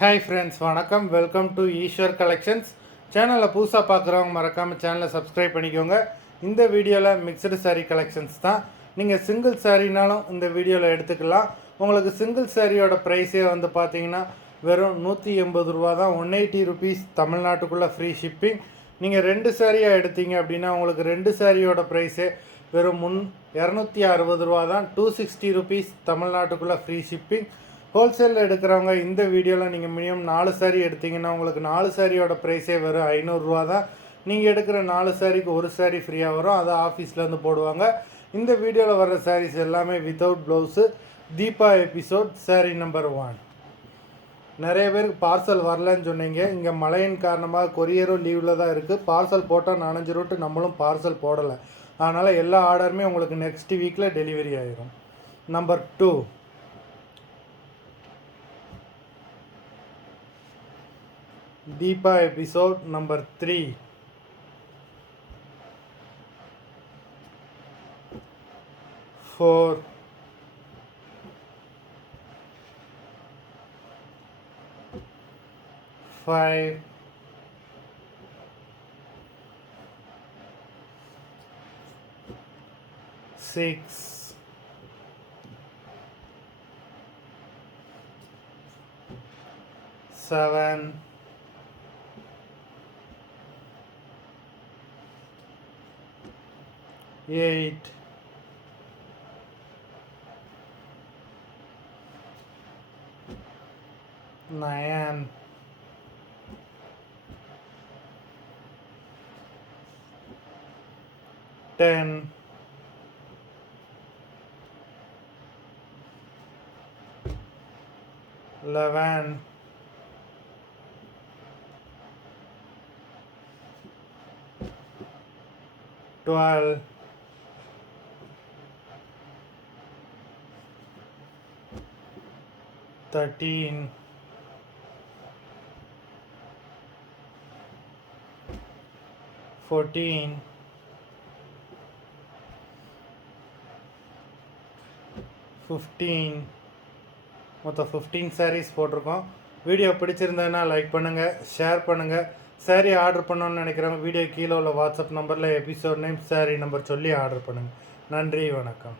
Hi friends, வணக்கம். Welcome to Eshwar collections. சேனலில் புதுசாக பார்க்குறவங்க மறக்காமல் சேனலை சப்ஸ்கிரைப் பண்ணிக்கோங்க. இந்த வீடியோவில் மிக்சடு சாரீ கலெக்ஷன்ஸ் தான். நீங்கள் சிங்கிள் சாரீனாலும் இந்த வீடியோவில் எடுத்துக்கலாம். உங்களுக்கு சிங்கிள் சாரியோட ப்ரைஸே வந்து பார்த்தீங்கன்னா வெறும் 180 ரூபா தான். 180 ருபீஸ் தமிழ்நாட்டுக்குள்ளே ஃப்ரீ ஷிப்பிங். நீங்கள் 2 சாரியாக எடுத்தீங்க அப்படின்னா உங்களுக்கு 2 சாரியோட ப்ரைஸே வெறும் 260 ரூபா தான். 260 ருபீஸ் தமிழ்நாட்டுக்குள்ளே ஃப்ரீ ஷிப்பிங். ஹோல்சேலில் எடுக்கிறவங்க இந்த வீடியோவில் நீங்கள் மினிமம் 4 சாரீ எடுத்திங்கன்னா உங்களுக்கு 4 சாரியோட ப்ரைஸே வெறும் 500 தான். நீங்கள் எடுக்கிற 4 சாரிக்கு ஒரு சாரீ ஃப்ரீயாக வரும். அதை ஆஃபீஸ்லேருந்து போடுவாங்க. இந்த வீடியோவில் வர்ற சாரீஸ் எல்லாமே without blouse. Deepa episode sari number 1. நிறைய பேருக்கு பார்சல் வரலன்னு சொன்னீங்க. இங்கே மழையின் காரணமாக கொரியரும் லீவில் தான் இருக்குது. பார்சல் போட்டால் நனைஞ்சிருட்டு நம்மளும் பார்சல் போடலை. அதனால் எல்லா ஆர்டருமே உங்களுக்கு நெக்ஸ்ட் வீக்கில் டெலிவரி ஆகிரும். நம்பர் 2. Deepa episode number 3. 4. 5. 6. 7. 8. 9. 10. 11. 12. 13. 14. 15. மொத்தம் 15 சாரீஸ் போட்டிருக்கோம். வீடியோ பிடிச்சிருந்ததுன்னா லைக் பண்ணுங்கள், ஷேர் பண்ணுங்கள். சாரீ ஆர்டர் பண்ணணும்னு நினைக்கிறவங்க வீடியோ கீழே உள்ள வாட்ஸ்அப் நம்பரில் எபிசோட் நேம் சாரீ நம்பர் சொல்லி ஆர்டர் பண்ணுங்கள். நன்றி, வணக்கம்.